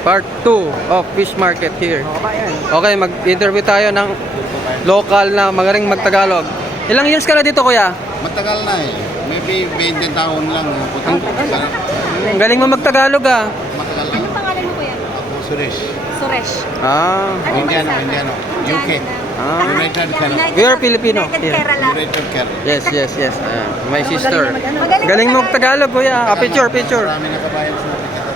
Part 2 of fish market here. Okay, mag-interview tayo ng local na magaling magtagalog. Ilang years ka na dito, kuya? Matagal na eh. Maybe 20 taon lang. Putang Ang galing mo magtagalog ah. matagal lang. Ano pangalan mo kuya? Ako, Suresh. Suresh. Ah, Indiano. UK. ah. United Kingdom. We are Filipino. United Yeah. Kerala. United Kingdom. Yes, yes, yes. My sister. Magaling Galing mo magtagalog. magtagalog, kuya. Ah, picture, picture. Marami na kabayan sa nakikita dito.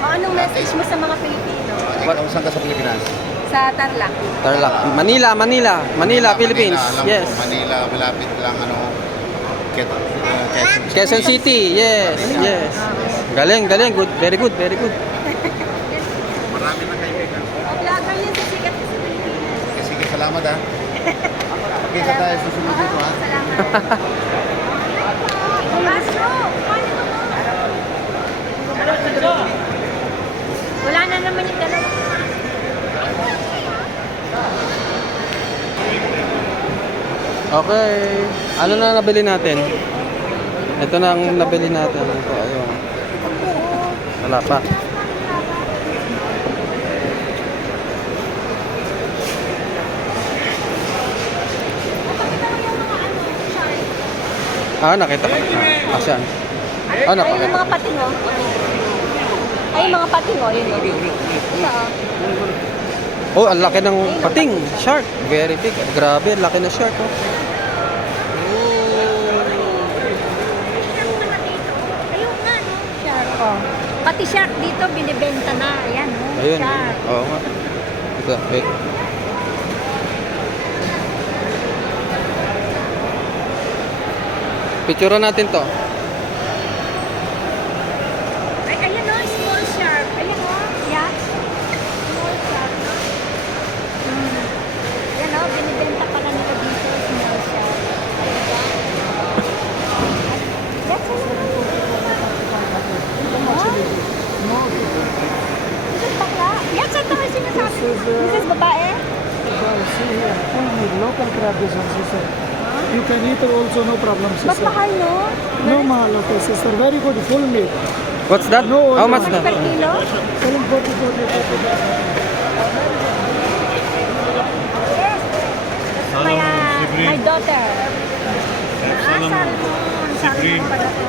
O, anong message mo sa mga Pilipino? Ikaw, saan ka sa Pilipinas? Sa Tarlac. Tarlac. Manila, Philippines. Alam Yes. ko, Manila, malapit lang Quezon. Quezon City. Yes, yes. Galing, galing. Good. Very good, very good. Marami na kaibigan. O, vlogger yan sa sikat sa Pilipinas. Sige, salamat ha. Magkita tayo sa susunod dito ha. Salamat. Baso! Wala na naman yung dalawa. Okay. Ano na nabili natin? Ito na ang nabili natin. Ito, ayun. Wala pa. Ah, nakita ko. Asan? Ah, Ay, nakita yung ko. mga pating o. Ay, yung mga pating o. Yun o. Ito o. Oh, ang laki ng pating. Shark. Very big. Grabe, ang laki na shark. Oh. Ayun nga, no? Shark. Oh. Pati shark dito, binibenta na. Ayan, no? Ayun. Shark. Oo nga. Ito, wait. Picturean natin to. Ay, ayan no, small shark. Ayan no, yeah. Small shark, no? Ayan no, binibenta pala nila dito, small shark. That's all. This is bakla. Yes, ito yung sinasabi. This is babae. See here, full meat, local crab is on sister. You can eat also, no problem, Mas sister. mahal, no? No mahal, okay, sister. Very good, full meat. What's that? No, How no. much Mas that? per kilo? Selling 40, 40, 40. Yes. Kaya, my daughter. Salmon. Salmon pala to.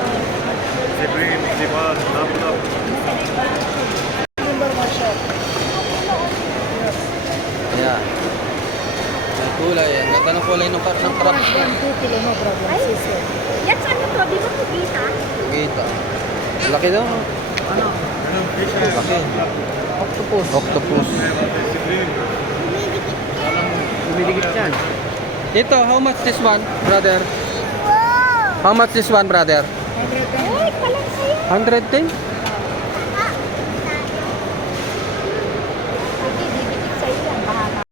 Number one chef. Ayan. Ang kulay yan. Ganda ng kulay ng crab. 2 kilo, no problem, Ay, sister. yan ano to? Di ba kubita? Kita. Laki daw. Laki. Octopus. Octopus. Dumidikit yan. Ito, how much this one, brother? How much this one, brother? Ay, palang sa'yo. 110?